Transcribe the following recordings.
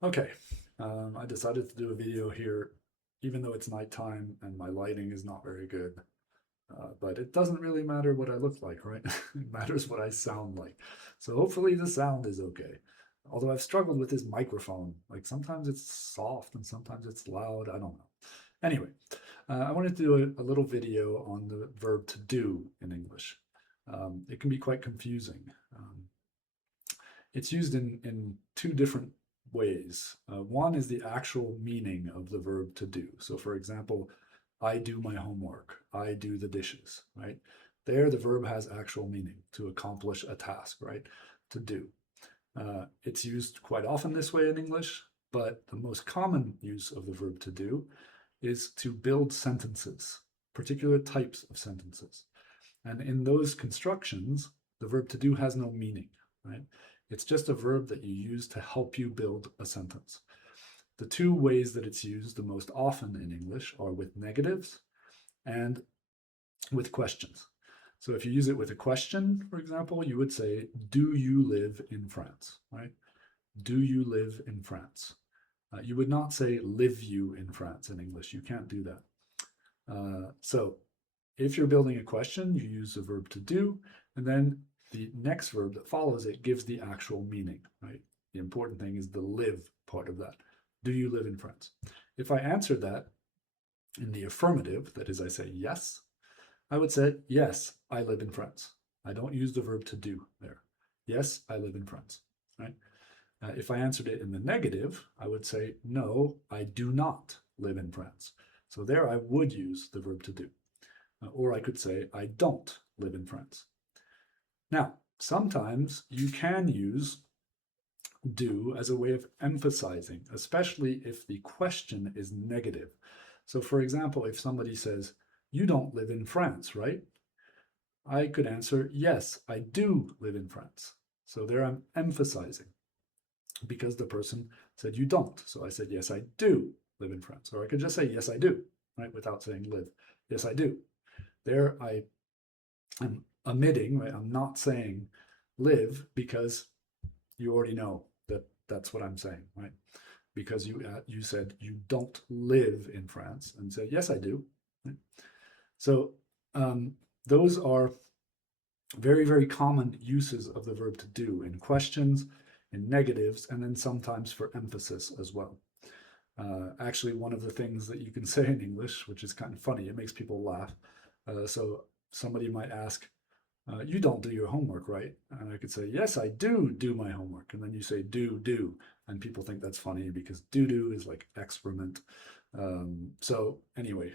Okay, I decided to do a video here, even though it's nighttime and my lighting is not very good. But it doesn't really matter what I look like, right? It matters what I sound like. So hopefully the sound is okay. Although I've struggled with this microphone. Like sometimes it's soft and sometimes it's loud. I don't know. Anyway, I wanted to do a little video on the verb to do in English. It can be quite confusing. It's used in two different ways. One is the actual meaning of the verb to do. So, for example, I do my homework, I do the dishes, right? There, the verb has actual meaning to accomplish a task, right? To do. It's used quite often this way in English, but the most common use of the verb to do is to build sentences, particular types of sentences. And in those constructions, the verb to do has no meaning, right? It's just a verb that you use to help you build a sentence. The two ways that it's used the most often in English are with negatives and with questions. So if you use it with a question, for example, you would say, do you live in France, right? Do you live in France? You would not say, live you in France in English. You can't do that. So if you're building a question, you use the verb to do, and then the next verb that follows it gives the actual meaning, right? The important thing is the live part of that. Do you live in France? If I answered that in the affirmative, that is, I say yes, I would say, yes, I live in France. I don't use the verb to do there. Yes, I live in France, right? If I answered it in the negative, I would say, no, I do not live in France. So there I would use the verb to do. Or I could say, I don't live in France. Now, sometimes you can use do as a way of emphasizing, especially if the question is negative. So, for example, if somebody says, you don't live in France, right? I could answer, yes, I do live in France. So there I'm emphasizing because the person said you don't. So I said, yes, I do live in France. Or I could just say, yes, I do, right? Without saying live. Yes, I do. There I am omitting, right? I'm not saying live because you already know that that's what I'm saying, right? Because you said you don't live in France and say, yes, I do. Right? So those are very, very common uses of the verb to do in questions, in negatives, and then sometimes for emphasis as well. Actually, one of the things that you can say in English, which is kind of funny, it makes people laugh. So somebody might ask, you don't do your homework, right? And I could say, yes, I do do my homework. And then you say do. And people think that's funny because do is like excrement. So anyway,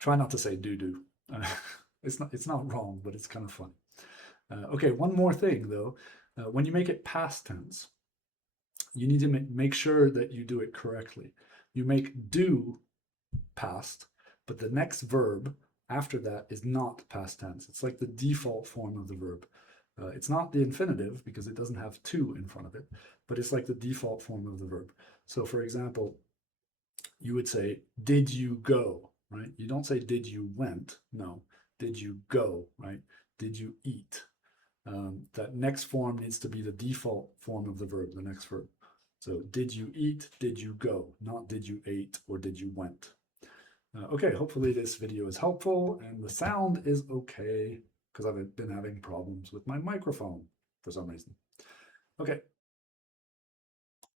try not to say do. It's not wrong, but it's kind of funny. Okay, one more thing though. When you make it past tense, you need to make sure that you do it correctly. You make do past, but the next verb after that is not past tense. It's like the default form of the verb. It's not the infinitive because it doesn't have to in front of it, but it's like the default form of the verb. So for example, you would say, did you go, right? You don't say, did you went? No, did you go, right? Did you eat? That next form needs to be the default form of the verb, the next verb. So did you eat, did you go, not did you ate or did you went. Okay, hopefully this video is helpful and the sound is okay because I've been having problems with my microphone for some reason. Okay,